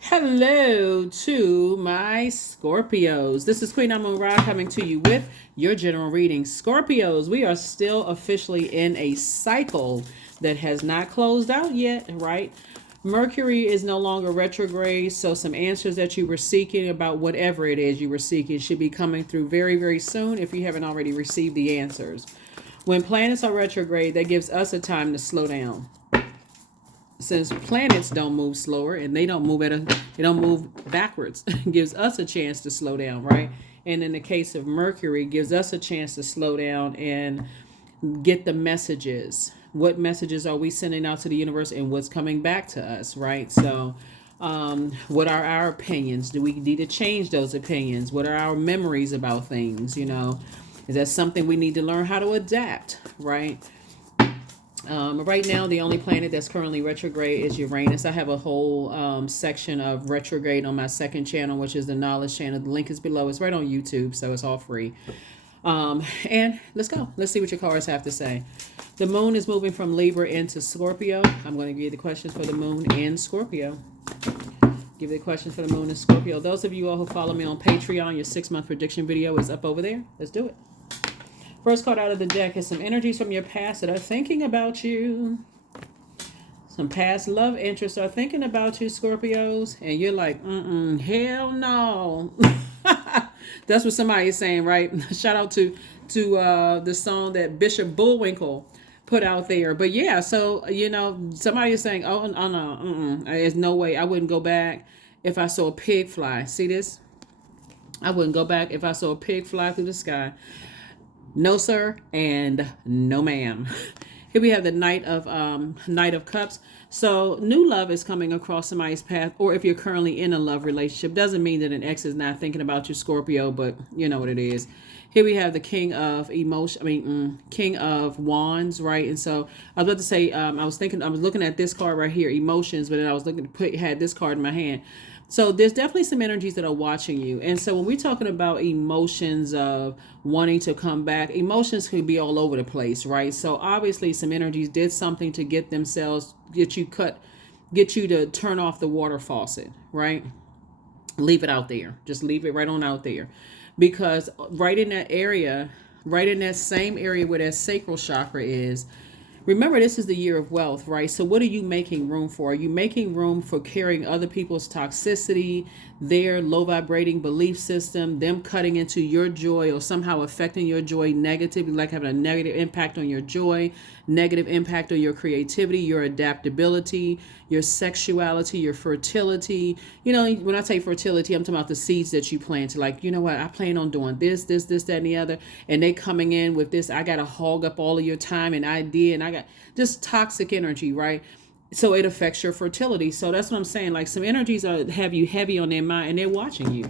Hello to my Scorpios. This is Queen Amun Ra coming to you with your general reading. Scorpios, we are still officially in a cycle that has not closed out yet, right? Mercury is no longer retrograde, so some answers that you were seeking about whatever it is you were seeking should be coming through very, very soon if you haven't already received the answers. When planets are retrograde, that gives us a time to slow down, since planets don't move slower and they don't move backwards. It gives us a chance to slow down, right? And in the case of Mercury, gives us a chance to slow down and get the messages. What messages are we sending out to the universe and what's coming back to us, right? So what are our opinions? Do we need to change those opinions? What are our memories about things? Is that something we need to learn how to adapt, right? Right now, the only planet that's currently retrograde is Uranus. I have a whole section of retrograde on my second channel, which is the Knowledge channel. The link is below. It's right on YouTube, so it's all free. And let's go. Let's see what your cards have to say. The moon is moving from Libra into Scorpio. I'm going to give you the questions for the moon in Scorpio. Give you the questions for the moon in Scorpio. Those of you all who follow me on Patreon, your 6-month prediction video is up over there. Let's do it. First card out of the deck is some energies from your past that are thinking about you. Some past love interests are thinking about you, Scorpios. And you're like, hell no. That's what somebody is saying, right? Shout out to the song that Bishop Bullwinkle put out there. But yeah, so, somebody is saying, oh, no, there's no way I wouldn't go back if I saw a pig fly. See this? I wouldn't go back if I saw a pig fly through the sky. No, sir, and no, ma'am. Here we have the Knight of Cups. So new love is coming across somebody's path, or if you're currently in a love relationship, doesn't mean that an ex is not thinking about you, Scorpio, but you know what it is. Here we have the King of King of Wands, right? And so I was about to say, I was looking at this card right here, emotions, but then I was had this card in my hand. So there's definitely some energies that are watching you. And so when we're talking about emotions of wanting to come back, emotions can be all over the place, right? So obviously some energies did something to get you to turn off the water faucet, right? Leave it out there. Just leave it right on out there. Because right in that area, right in that same area where that sacral chakra is, remember, this is the year of wealth, right? So what are you making room for? Are you making room for carrying other people's toxicity, their low vibrating belief system, them cutting into your joy or somehow affecting your joy negatively, like having a negative impact on your joy, negative impact on your creativity, your adaptability, your sexuality, your fertility? When I say fertility, I'm talking about the seeds that you plant. Like, you know what? I plan on doing this, that, and the other. And they coming in with this, I got to hog up all of your time and idea. And I got just toxic energy, right? So it affects your fertility. So that's what I'm saying. Like some energies have you heavy on their mind and they're watching you.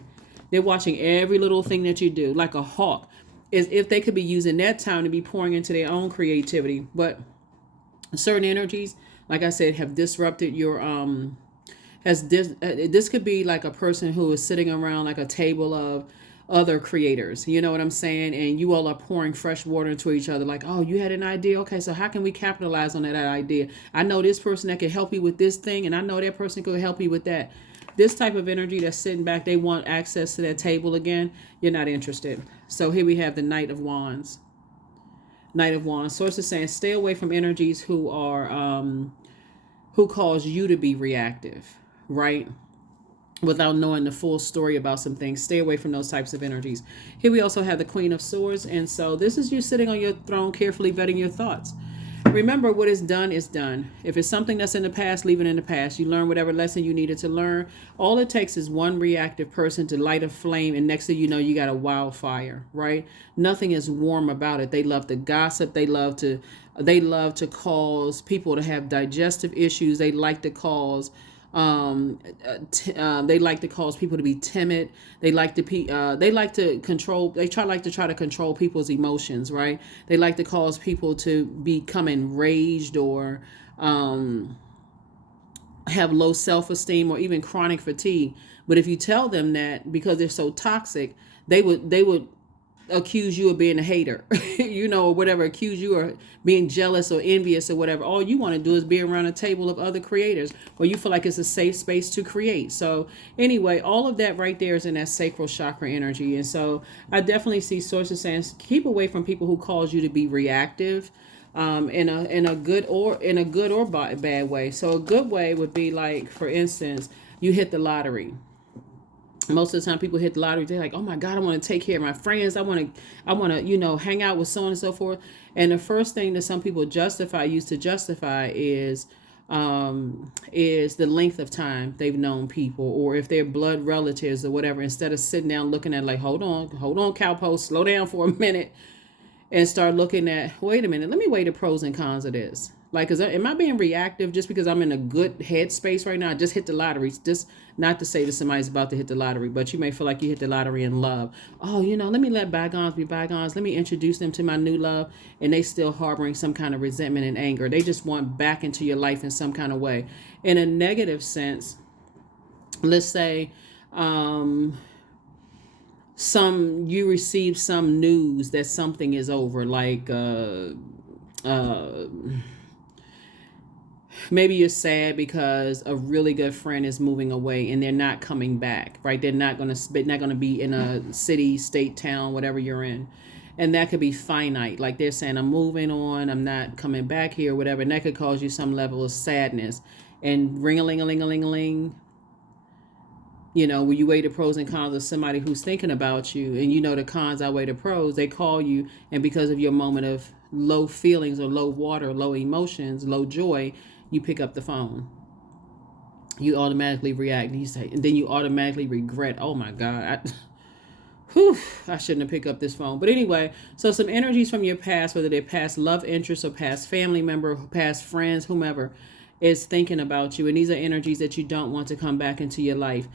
They're watching every little thing that you do, like a hawk. As if they could be using that time to be pouring into their own creativity. But certain energies, like I said, have disrupted your this could be like a person who is sitting around like a table of other creators, you know what I'm saying, and you all are pouring fresh water into each other, like, oh, you had an idea, okay, so how can we capitalize on that idea? I know this person that can help you with this thing, and I know that person could help you with that. This type of energy that's sitting back, they want access to that table again. You're not interested. So here we have the Knight of Wands. Knight of Wands. Source is saying stay away from energies who cause you to be reactive, right? Without knowing the full story about some things. Stay away from those types of energies. Here we also have the Queen of Swords. And so this is you sitting on your throne, carefully vetting your thoughts. Remember, what is done is done. If it's something that's in the past, leave it in the past. You learn whatever lesson you needed to learn. All it takes is one reactive person to light a flame, and next thing you know, you got a wildfire, right? Nothing is warm about it. They love to gossip. They love to cause people to have digestive issues. They like to cause they like to cause people to be timid. They like to control. They try to control people's emotions, right? They like to cause people to become enraged or have low self-esteem or even chronic fatigue. But if you tell them that, because they're so toxic, they would accuse you of being a hater, or whatever, accuse you of being jealous or envious or whatever. All you want to do is be around a table of other creators where you feel like it's a safe space to create. So anyway, all of that right there is in that sacral chakra energy. And so I definitely see sources saying keep away from people who cause you to be reactive, in a good or bad way. So a good way would be like, for instance, you hit the lottery. Most of the time people hit the lottery, they're like, oh my God, I want to take care of my friends. I want to, hang out with so on and so forth. And the first thing that some people use to justify is the length of time they've known people, or if they're blood relatives or whatever, instead of sitting down looking at like, hold on, cowpost, slow down for a minute and start looking at, wait a minute, let me weigh the pros and cons of this. Like, am I being reactive just because I'm in a good headspace right now? I just hit the lottery. Just not to say that somebody's about to hit the lottery, but you may feel like you hit the lottery in love. Oh, let me let bygones be bygones. Let me introduce them to my new love. And they still harboring some kind of resentment and anger. They just want back into your life in some kind of way. In a negative sense, let's say, you receive some news that something is over, like maybe you're sad because a really good friend is moving away and they're not coming back, right? They're not going to be in a city, state, town, whatever you're in. And that could be finite. Like they're saying, I'm moving on, I'm not coming back here, whatever. And that could cause you some level of sadness. And ring-a-ling-a-ling-a-ling-a-ling, when you weigh the pros and cons of somebody who's thinking about you, and the cons outweigh the pros, they call you, and because of your moment of low feelings or low water, low emotions, low joy, you pick up the phone. You automatically react, and then you automatically regret, oh my God, I shouldn't have picked up this phone. But anyway, so some energies from your past, whether they're past love interests or past family member, past friends, whomever, is thinking about you. And these are energies that you don't want to come back into your life.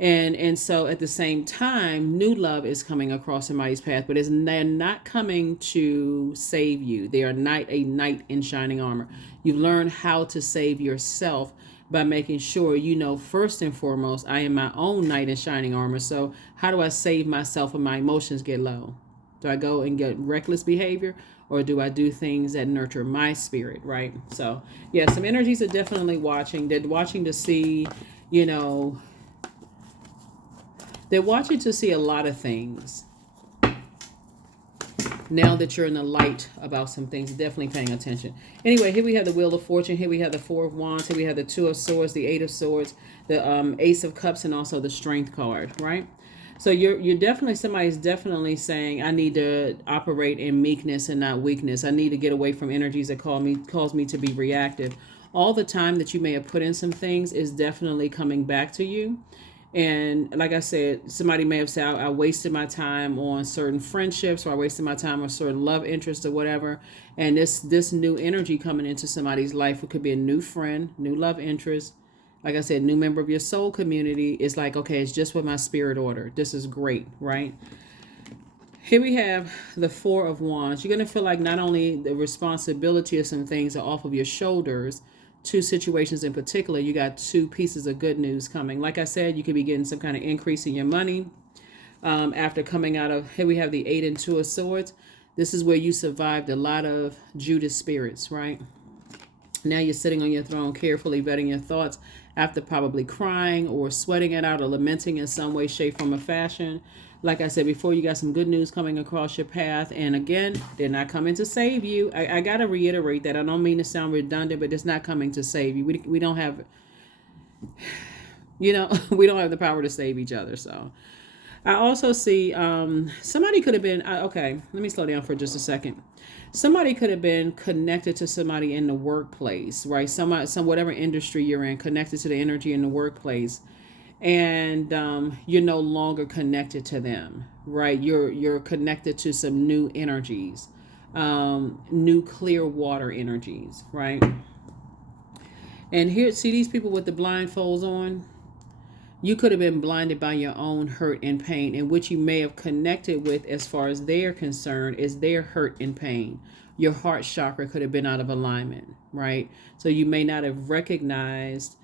And so at the same time, new love is coming across somebody's path, but they're not coming to save you. They are not a knight in shining armor. You've learned how to save yourself by making sure first and foremost, I am my own knight in shining armor. So how do I save myself when my emotions get low? Do I go and get reckless behavior, or do I do things that nurture my spirit, right? So yeah, some energies are definitely watching. They're watching to see, they're watching to see a lot of things. Now that you're in the light about some things, definitely paying attention. Anyway, here we have the Wheel of Fortune. Here we have the Four of Wands. Here we have the Two of Swords, the Eight of Swords, the Ace of Cups, and also the Strength card, right? So somebody's definitely saying, I need to operate in meekness and not weakness. I need to get away from energies that cause me to be reactive. All the time that you may have put in some things is definitely coming back to you. And like I said, somebody may have said, I wasted my time on certain friendships, or I wasted my time on certain love interests or whatever. And this new energy coming into somebody's life, it could be a new friend, new love interest. Like I said, new member of your soul community. Is like, okay, it's just what my spirit ordered. This is great, right? Here we have the Four of Wands. You're going to feel like not only the responsibility of some things are off of your shoulders, two situations in particular, you got two pieces of good news coming. Like I said, you could be getting some kind of increase in your money after coming out of, here we have the Eight and Two of Swords. This is where you survived a lot of Judas spirits, right? Now you're sitting on your throne, carefully vetting your thoughts after probably crying or sweating it out or lamenting in some way, shape, form, or fashion. Like I said before, you got some good news coming across your path. And again, they're not coming to save you. I got to reiterate that. I don't mean to sound redundant, but it's not coming to save you. We don't have, we don't have the power to save each other. So I also see somebody could have been, okay, let me slow down for just a second. Somebody could have been connected to somebody in the workplace, right? Some whatever industry you're in, connected to the energy in the workplace. And you're no longer connected to them, right? You're connected to some new energies, new clear water energies, right? And here, see these people with the blindfolds on? You could have been blinded by your own hurt and pain, and which you may have connected with as far as they're concerned is their hurt and pain. Your heart chakra could have been out of alignment, right? So you may not have recognized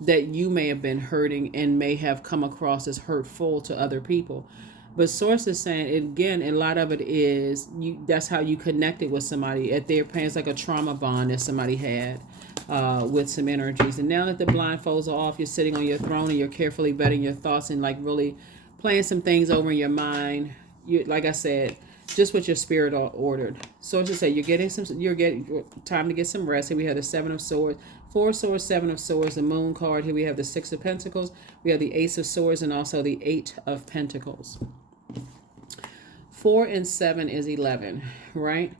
that you may have been hurting and may have come across as hurtful to other people. But source is saying, again, a lot of it is that's how you connected with somebody at their pain. It's like a trauma bond that somebody had with some energies. And now that the blindfolds are off, you're sitting on your throne and you're carefully vetting your thoughts and like really playing some things over in your mind. Like I said, just what your spirit ordered. Sources say you're getting time to get some rest. Here we have the Seven of Swords, Four of Swords, Seven of Swords, the Moon card. Here we have the Six of Pentacles. We have the Ace of Swords and also the Eight of Pentacles. 4 and 7 is 11, right?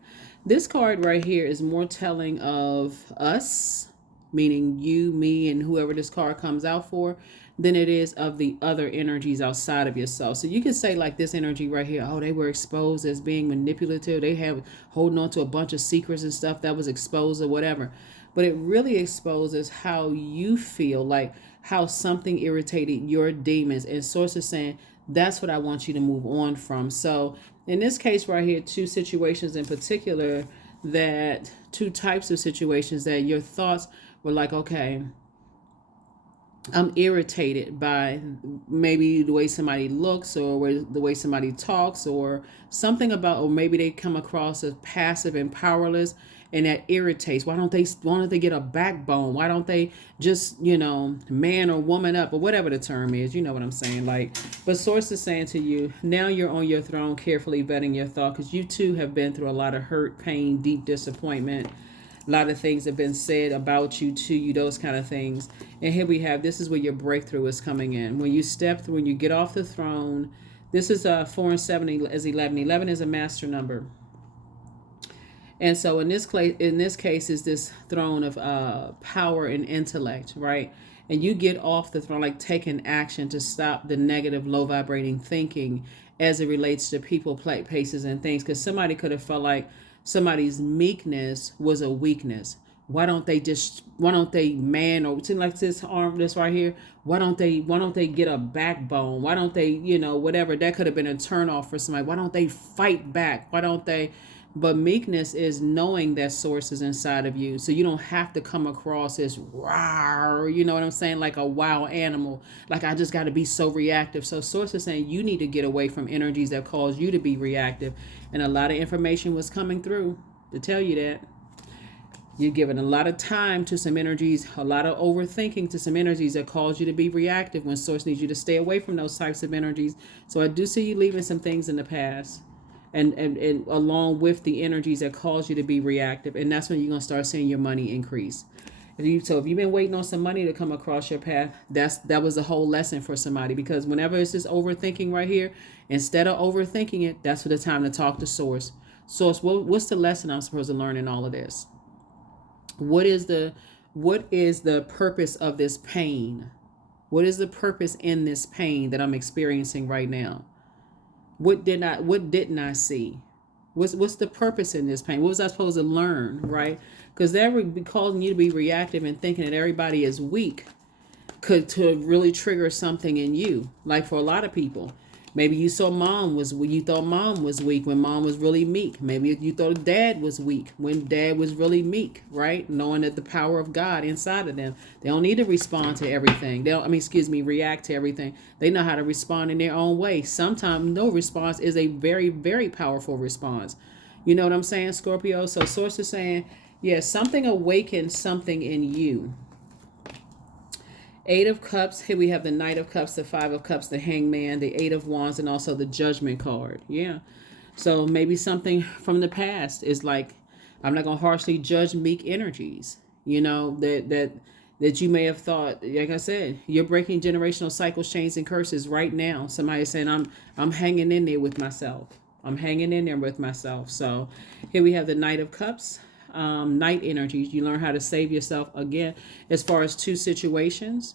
This card right here is more telling of us, meaning you, me, and whoever this card comes out for, than it is of the other energies outside of yourself. So you can say like this energy right here, oh, they were exposed as being manipulative. They have holding on to a bunch of secrets and stuff that was exposed or whatever. But it really exposes how you feel, like how something irritated your demons. And Source is saying, that's what I want you to move on from. So in this case right here, two situations in particular, that two types of situations that your thoughts were like, okay, I'm irritated by maybe the way somebody looks or the way somebody talks or something about, or maybe they come across as passive and powerless, and that irritates. Why don't they get a backbone? Why don't they just, man or woman up or whatever the term is? You know what I'm saying? Like, but Source is saying to you, now you're on your throne, carefully vetting your thought, because you too have been through a lot of hurt, pain, deep disappointment. A lot of things have been said about you, to you, those kind of things. And here we have, this is where your breakthrough is coming in. When you get off the throne, this is 4 and 7 is 11. 11 is a master number. And so in this case is this throne of power and intellect, right? And you get off the throne, like taking action to stop the negative, low vibrating thinking as it relates to people, places, and things. Because somebody could have felt like somebody's meekness was a weakness. Why don't they man, or seem like this arm, this right here? Why don't they get a backbone? Why don't they, whatever? That could have been a turn off for somebody. Why don't they fight back? Why don't they? But meekness is knowing that Source is inside of you. So you don't have to come across as rawr, you know what I'm saying? Like a wild animal. Like, I just got to be so reactive. So Source is saying you need to get away from energies that cause you to be reactive. And a lot of information was coming through to tell you that. You're giving a lot of time to some energies, a lot of overthinking to some energies that cause you to be reactive, when Source needs you to stay away from those types of energies. So I do see you leaving some things in the past. And along with the energies that cause you to be reactive. And that's when you're going to start seeing your money increase. If you've been waiting on some money to come across your path, that was a whole lesson for somebody. Because whenever it's this overthinking right here, instead of overthinking it, that's the time to talk to Source. Source, what's the lesson I'm supposed to learn in all of this? What is the purpose of this pain? What is the purpose in this pain that I'm experiencing right now? What didn't I see? What's the purpose in this pain? What was I supposed to learn, right? Because that would be causing you to be reactive and thinking that everybody is weak to really trigger something in you. Like for a lot of people, maybe you thought mom was weak when mom was really meek. Maybe you thought dad was weak when dad was really meek, right? Knowing that the power of God inside of them. They don't need to respond to everything. React to everything. They know how to respond in their own way. Sometimes no response is a very, very powerful response. You know what I'm saying, Scorpio? So Source is saying, something awakens something in you. 8 of Cups. Here we have the Knight of Cups, the 5 of Cups, the Hangman, the 8 of Wands, and also the Judgment card. Yeah. So maybe something from the past is like, I'm not going to harshly judge meek energies. That you may have thought, like I said, you're breaking generational cycles, chains, and curses right now. Somebody's saying, I'm hanging in there with myself. I'm hanging in there with myself. So here we have the Knight of Cups. Night energies. You learn how to save yourself again. As far as two situations,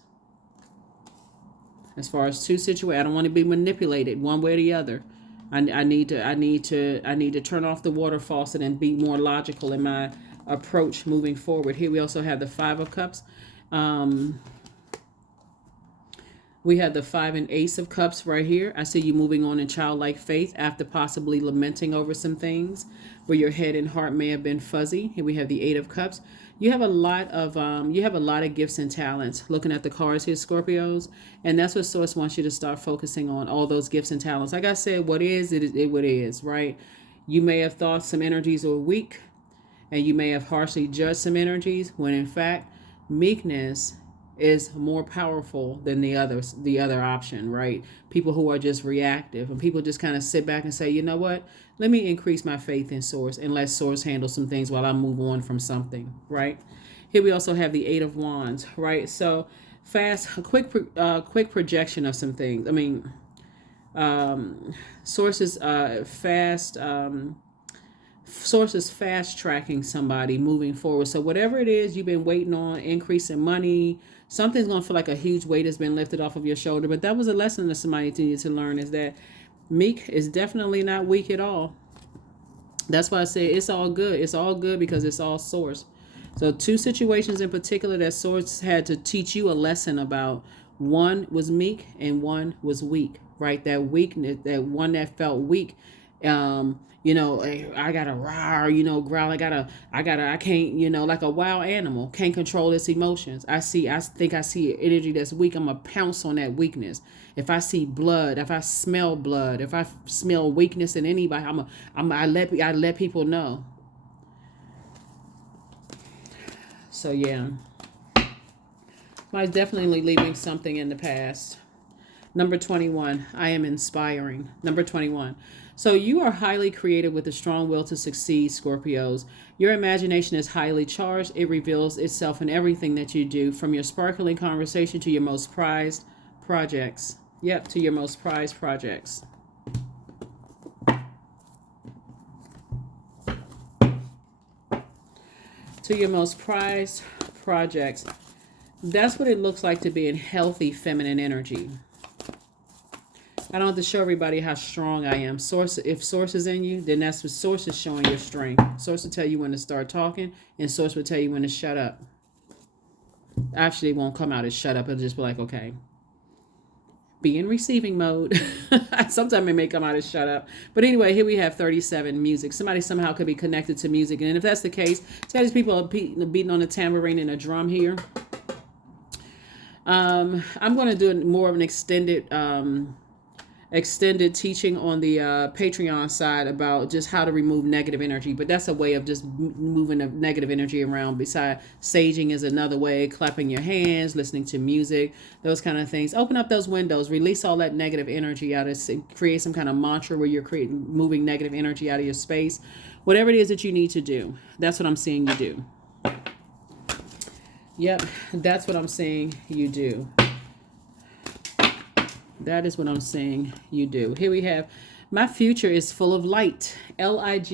I don't want to be manipulated one way or the other. I need to turn off the water faucet and be more logical in my approach moving forward. Here we also have the 5 of Cups. We have the 5 and Ace of Cups right here. I see you moving on in childlike faith after possibly lamenting over some things where your head and heart may have been fuzzy. Here we have the 8 of Cups. You have a lot of gifts and talents. Looking at the cards here, Scorpios, and that's what Source wants you to start focusing on, all those gifts and talents. Like I said, what is it? What is, right? You may have thought some energies were weak, and you may have harshly judged some energies when in fact meekness is more powerful than the other option, right? People who are just reactive, and people just kind of sit back and say, you know what, let me increase my faith in Source and let Source handle some things while I move on from something, right? Here we also have the 8 of Wands, right? So quick projection of some things. I mean, Sources fast tracking somebody moving forward. So whatever it is you've been waiting on, increase in money, something's going to feel like a huge weight has been lifted off of your shoulder. But that was a lesson that somebody needed to learn, is that meek is definitely not weak at all. That's why I say it's all good. It's all good because it's all Source. So 2 situations in particular that Source had to teach you a lesson about. One was meek and one was weak, right? That weakness, that one that felt weak, I gotta roar, growl. I can't, like a wild animal, can't control its emotions. I think I see energy that's weak. I'm gonna pounce on that weakness. If I see blood, if I smell blood, if I smell weakness in anybody, I let people know. So yeah, mine's definitely leaving something in the past. Number 21, I am inspiring. Number 21. So you are highly creative with a strong will to succeed, Scorpios. Your imagination is highly charged. It reveals itself in everything that you do, from your sparkling conversation to your most prized projects. Yep, to your most prized projects. To your most prized projects. That's what it looks like to be in healthy feminine energy. I don't have to show everybody how strong I am. If Source is in you, then that's what Source is showing your strength. Source will tell you when to start talking, and Source will tell you when to shut up. Actually, it won't come out as shut up. It'll just be like, okay, be in receiving mode. Sometimes it may come out as shut up. But anyway, here we have 37, music. Somebody somehow could be connected to music. And if that's the case, see how these people are beating on a tambourine and a drum here? I'm going to do more of an extended teaching on the Patreon side about just how to remove negative energy, but that's a way of just moving the negative energy around. Besides, saging is another way, clapping your hands, listening to music, those kind of things. Open up those windows, release all that negative energy out, create some kind of mantra where you're moving negative energy out of your space. Whatever it is that you need to do, that's what I'm seeing you do. Yep, that's what I'm seeing you do. That is what I'm saying you do. Here we have, my future is full of light. Light.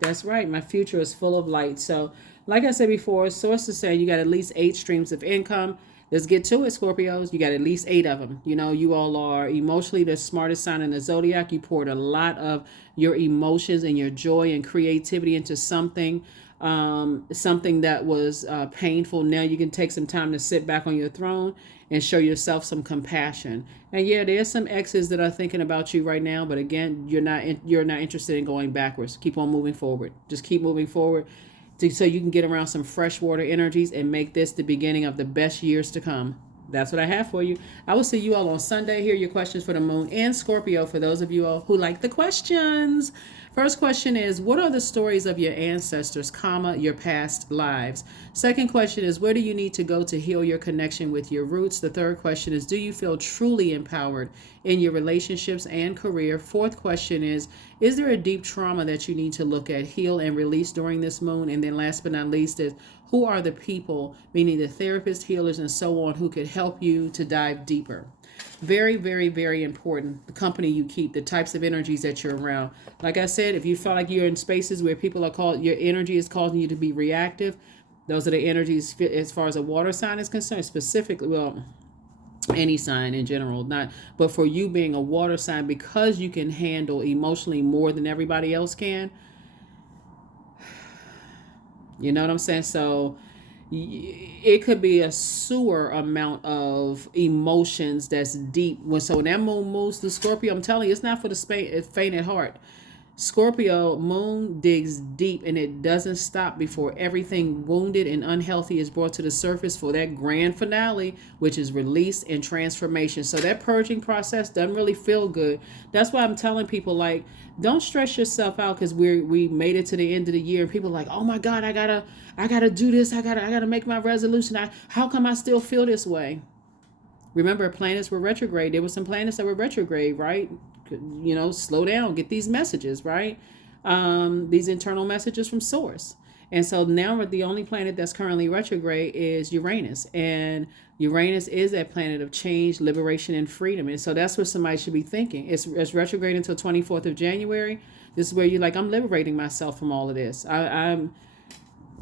That's right. My future is full of light. So like I said before, Source is saying you got at least 8 streams of income. Let's get to it, Scorpios. You got at least 8 of them. You all are emotionally the smartest sign in the Zodiac. You poured a lot of your emotions and your joy and creativity into something that was painful. Now you can take some time to sit back on your throne and show yourself some compassion. And yeah, there's some exes that are thinking about you right now, but again, you're not interested in going backwards. Keep on moving forward. Just keep moving forward so you can get around some freshwater energies and make this the beginning of the best years to come. That's what I have for you. I will see you all on Sunday. Here are your questions for the moon and Scorpio for those of you all who like the questions. First question is, what are the stories of your ancestors, your past lives? Second question is, where do you need to go to heal your connection with your roots? The third question is, do you feel truly empowered in your relationships and career? Fourth question is there a deep trauma that you need to look at, heal, and release during this moon? And then last but not least is, who are the people, meaning the therapists, healers, and so on, who could help you to dive deeper? Very, very, very important. The company you keep, the types of energies that you're around. Like I said, if you feel like you're in spaces where people are your energy is causing you to be reactive, those are the energies as far as a water sign is concerned, specifically, well, any sign in general, but for you being a water sign, because you can handle emotionally more than everybody else can. You know what I'm saying? So It could be a sewer amount of emotions that's deep. When that moon moves to Scorpio, I'm telling you, it's not for the faint at heart. Scorpio moon digs deep, and it doesn't stop before everything wounded and unhealthy is brought to the surface for that grand finale, which is release and transformation. So that purging process doesn't really feel good. That's why I'm telling people, like, don't stress yourself out because we made it to the end of the year and people are like, oh my God, I gotta do this, I gotta make my resolution. How come I still feel this way? Remember, planets were retrograde. There were some planets that were retrograde, right? Slow down, get these messages, right? These internal messages from source. And so now the only planet that's currently retrograde is Uranus. And Uranus is that planet of change, liberation, and freedom. And so that's what somebody should be thinking. It's retrograde until 24th of January. This is where you're like, I'm liberating myself from all of this. I'm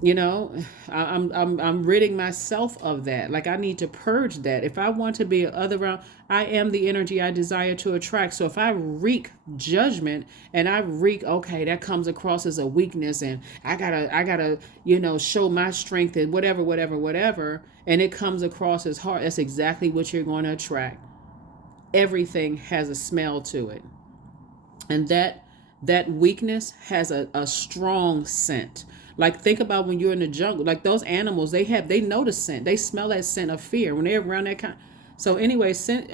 you know I'm ridding myself of that. Like, I need to purge that. If I want to be other round, I am the energy I desire to attract. So if I wreak judgment and I wreak, okay, that comes across as a weakness, and I gotta show my strength and whatever, and it comes across as hard, that's exactly what you're going to attract. Everything has a smell to it, and that weakness has a strong scent. Like, think about when you're in the jungle, like those animals, they know the scent, they smell that scent of fear when they're around that kind. So anyway, scent,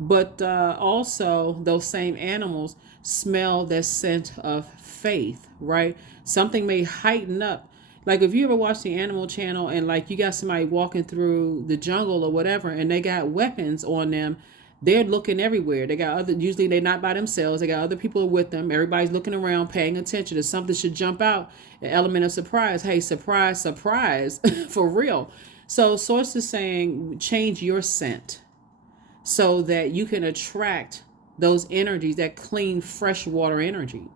but also those same animals smell that scent of faith, right? Something may heighten up. Like, if you ever watch the Animal Channel and like you got somebody walking through the jungle or whatever, and they got weapons on them, they're looking everywhere. They got usually they're not by themselves. They got other people with them. Everybody's looking around, paying attention. If something should jump out, an element of surprise. Hey, surprise, surprise, for real. So source is saying change your scent so that you can attract those energies, that clean, fresh water energy,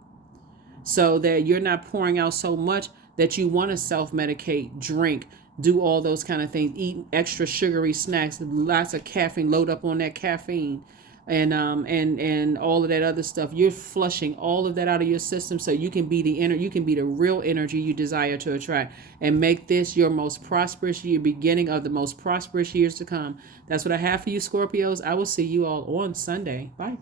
so that you're not pouring out so much that you want to self-medicate, drink, do all those kind of things, eat extra sugary snacks, lots of caffeine, load up on that caffeine, and all of that other stuff. You're flushing all of that out of your system so you can be you can be the real energy you desire to attract, and make this your most prosperous year, beginning of the most prosperous years to come. That's what I have for you, Scorpios. I will see you all on Sunday. Bye.